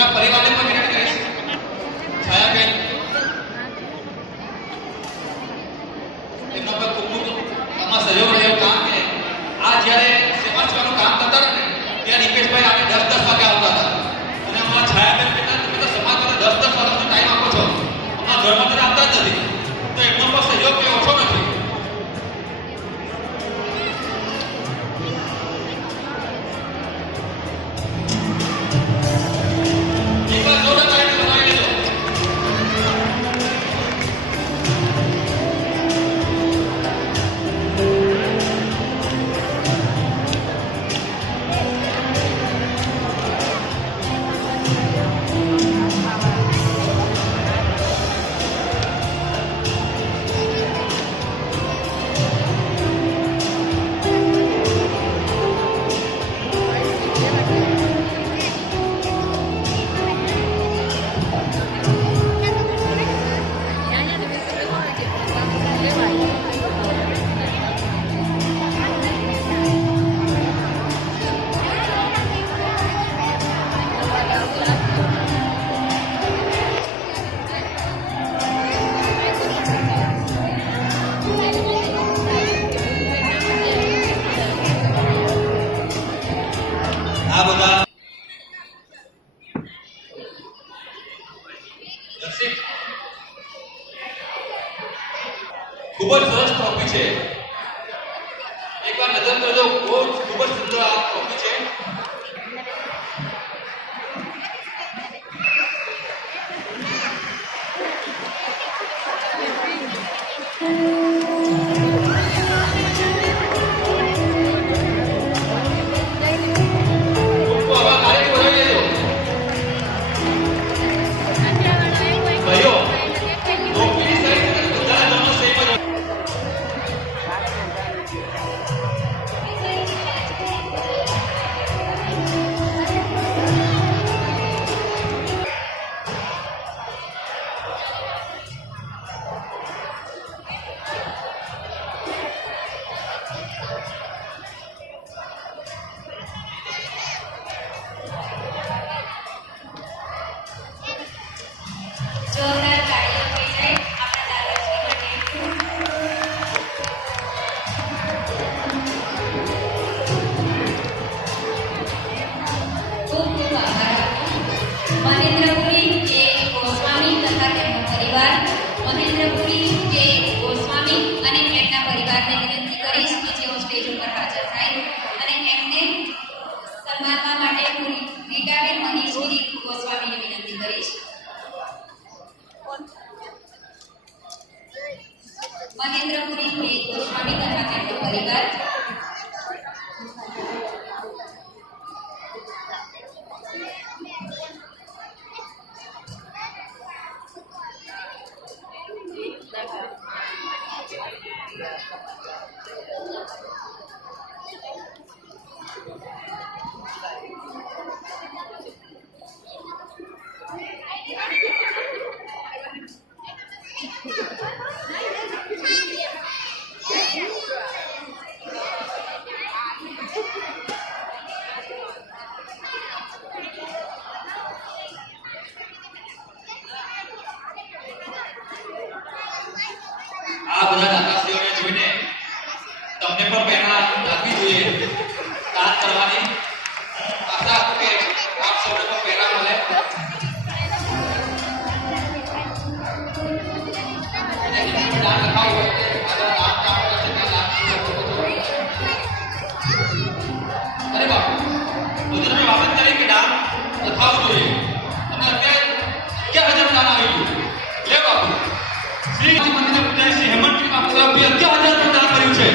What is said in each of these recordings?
એમના પરિવારને પણ વિનંતી કરીશ છાયાબેન એમનો પર ખૂબ આમાં સહયોગ રહ્યો કારણ કે આ જ્યારે સેવા સેવાનું કામ કરતા હતા ને ત્યાં નિકેશભાઈ આપણે 10-10 વાગે આવતા હતા અને અમારા છાયાબેન કહેતા તમે તો સમાજ માટે 10-10 વાગ્યાનો ટાઈમ આપો છો અમારા ઘરમાં તો આવતા જ નથી તો એમનો પર સહયોગ કંઈ ઓછો નથી. ખૂબ જ સરસ ટ્રોફી છે એકવાર નજર કરજો ખૂબ જ સુંદર આ ટ્રોફી છે. મહેન્દ્રપુરી જે ગોસ્વામી અને એમના પરિવારને વિનંતી કરીશ કે જેઓ સ્ટેજ ઉપર હાજર થાય અને એમને સન્માનવા માટે હું રીટાબેન મનીષગીરી ગોસ્વામીને વિનંતી કરીશ. મહેન્દ્રપુરી જે ગોસ્વામી તથા તેમનો પરિવાર આ બધા દાતાશ્રીઓને જોઈને તમને પણ પ્રેરણા લાગવી જોઈએ દાન કરવાની. આશા રાખું કે આપ સૌને પણ પ્રેરણા મળે. દાન લખાવું હોય કે આગળ દાન કામ કરશે ત્યાં લાગતું અરે બાપુ બધાને બાબત કરી કે દાન લખાવવું જોઈએ. તમને અત્યારે 11,000 દાન આવી ગયું લે બાપુ. શ્રી મંદિર પૂજારી શ્રી હેમંતજી બાપુ તરફથી 11,000 નું દાન કર્યું છે.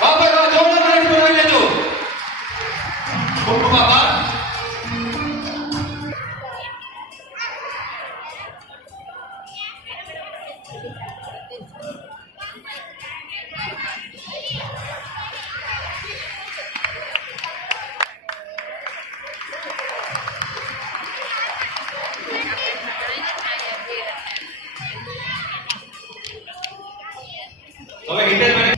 બાપુ જોરદાર તાળી બોલાવી લેજો. ખૂબ ખૂબ આભાર. હવે હિતેશભાઈ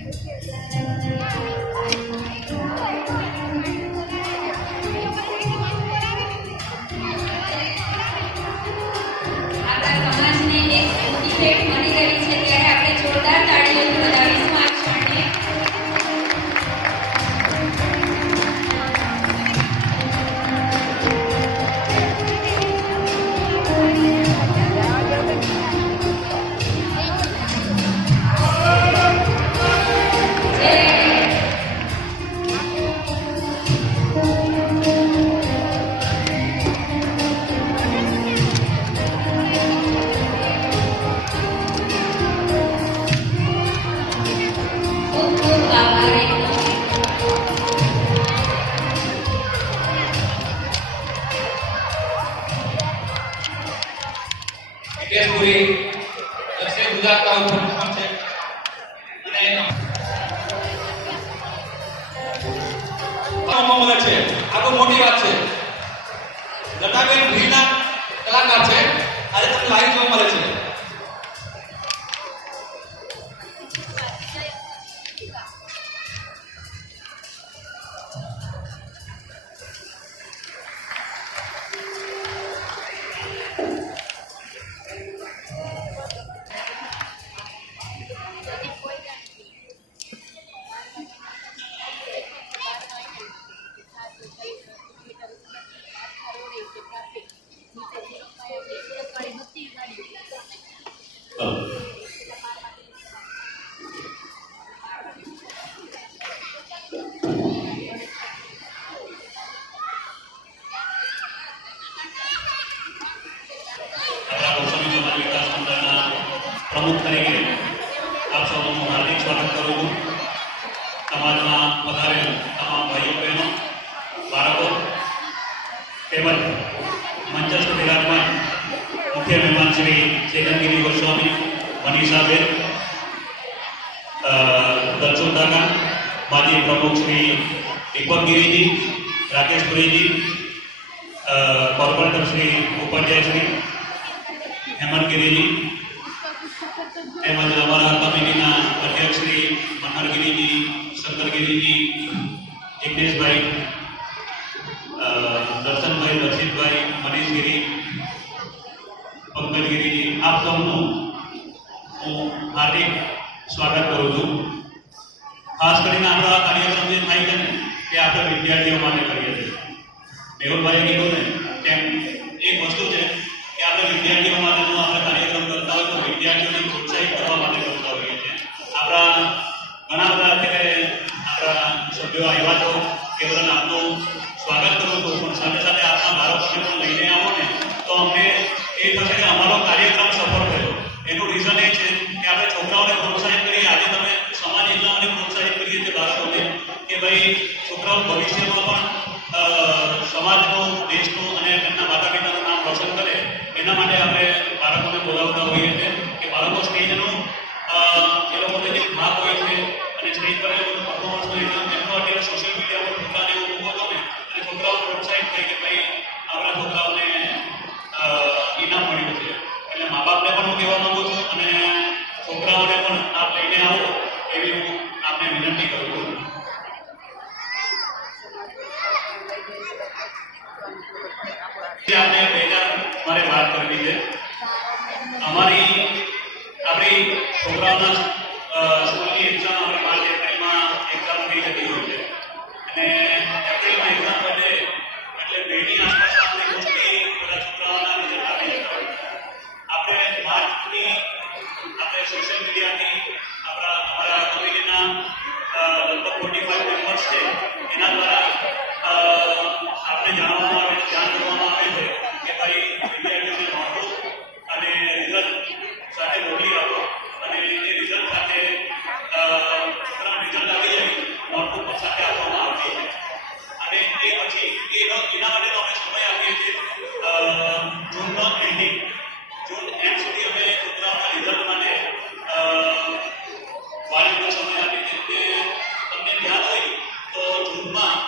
ભેટ મળી રહી છે ત્યારે આપણે જોરદાર તાળીઓથી વધાવીશું આ ક્ષણને. ખૂબ ખૂબ આભાર એમનો. કેશપુરી દક્ષિણ ગુજરાતના ઉપપ્રમુખ છે અને મળે છે. આ બહુ મોટી વાત છે. લતાબેન ભીલના કલાકાર છે. આજે તમને લાઈવ જોવા મળે છે. પ્રમુખ તરીકે આપ સૌનું હું હાર્દિક સ્વાગત કરું છું. સમાજમાં પધારેલ તમામ ભાઈઓ બહેનો, બાળકો તેમજ મંચસ્થ બિરાજમાન મુખ્ય મહેમાન શ્રી ચેતનગીરી ગોસ્વામી, મનીષાબેન, દર્શન કાકા, માજી પ્રમુખ શ્રી દીપક ગિરીજી, રાકેશ પુરીજી, કોર્પોરેટર શ્રી ઉપાધ્યાય શ્રી હેમંત ગિરીજી, તેમજ અમારા કમિટીના અધ્યક્ષ શ્રી મનહર ગિરીજી, શંકર ગિરીજી, જિગ્નેશભાઈ, દર્શનભાઈ, રક્ષિતભાઈ, મનીષ ગિરી, પંકજ ગિરીજી, આપ સૌનું હું હાર્દિક સ્વાગત કરું છું. ખાસ કરીને આપણા કાર્યક્રમ જે થાય છે ને તે આપણે વિદ્યાર્થીઓ માટે કરીએ છીએ. મેહુલભાઈએ કીધું ને તેમ એક વસ્તુ છે કે આપણે વિદ્યાર્થીઓ માટેનો આપણે કાર્યક્રમ કરતા હોય તો વિદ્યાર્થીઓને પ્રોત્સાહિત કરવા માટે કરતા હોઈએ છીએ. આપણા ઘણા બધા અત્યારે આપણા સભ્યો આવ્યા છો કે બધાને આપનું સ્વાગત કરું છું, પણ સાથે સાથે આપણા બાળકોને પણ લઈને આવો ને તો અમને એ થશે કે અમારો કાર્યક્રમ સફળ થયો. એનું રીઝન એ છે કે આપણે છોકરાઓને પ્રોત્સાહિત કરીએ. આજે તમે સમાજ એટલા માટે પ્રોત્સાહિત કરીએ છીએ બાળકોને કે ભાઈ છોકરાઓ ભવિષ્યમાં પણ સમાજનું, દેશનું અને તેમના માતા પિતાનું નામ રોશન કરે. એના માટે આપણે બાળકોને બોલાવતા હોઈએ છીએ કે બાળકો સ્ટેજનું એ લોકોને જે ભાગ હોય છે અને સ્ટેજ પર એ લોકો પરફોર્મન્સ હોય છે એમનો અત્યારે સોશિયલ મીડિયા પર પોતાને એવું મૂકો ને અને છોકરાઓ પ્રોત્સાહિત થાય કે ભાઈ આપણા છોકરાઓને ઇનામ મળ્યું છે. એટલે મા બાપને પણ હું કહેવા માંગુ છું અને છોકરાઓને પણ આપ લઈને આવો એવી હું આપને વિનંતી કરું છું. આપણે પહેલા મારે વાત કરવી છે. અમારી આપણી છોકરાઓના સ્કૂલની એક્ઝામ આપણે માર્ચ એપ્રિલમાં એક્ઝામ થઈ જતી હોય છે અને એપ્રિલમાં એક્ઝામ પતે એટલે મેની આસપાસ આપણે મોસ્ટલી બધા છોકરાઓના રિઝલ્ટ આવી જતા હોય. આપણે માર્ચની આપણે સોશિયલ મીડિયાથી અમારા કમિટીના લગભગ 45 મેમ્બર્સ છે એના દ્વારા આપને જાણવામાં આવે, ધ્યાન કરવામાં આવે છે કે ભાઈ વિદ્યાર્થીઓને નોટબુક અને રિઝલ્ટ સાથે મોકલી આપો અને એ રિઝલ્ટ સાથે છોકરાનું રિઝલ્ટ આવી જાય નોટબુક પણ સાથે આપવામાં આવતી છે અને એ પછી એના માટેનો અમે સમય આપીએ છીએ જૂનનો એન્ડિંગ. જૂન એન્ડ સુધી અમે છોકરાઓના રિઝલ્ટ માટે વાલીનો સમય આપીએ છીએ. કે તમને ધ્યાન હોય તો જૂનમાં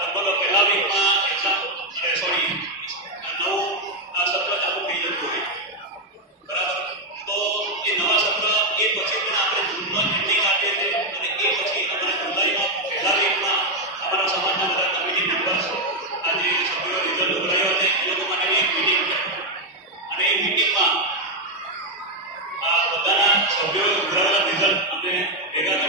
લગભગ પહેલા વીકમાં એક્ઝામ નવું સત્ર ચાલુ થઈ જતું હોય, બરાબર? તો એ નવા સત્ર એ પછી પણ આપણે જૂનનો એન્ડિંગ આપીએ છીએ અને એ પછી અમારે જુલાઈમાં પહેલા વીકમાં અમારા સમાજના બધા કમિટી મેમ્બર્સ આજે સભ્યો રિઝલ્ટ ઉભરાયો છે એ લોકો માટેની એક મિટિંગ થાય અને સભ્યોએ ઉઘરાવેલા રિઝલ્ટ આપણે ભેગા કરીએ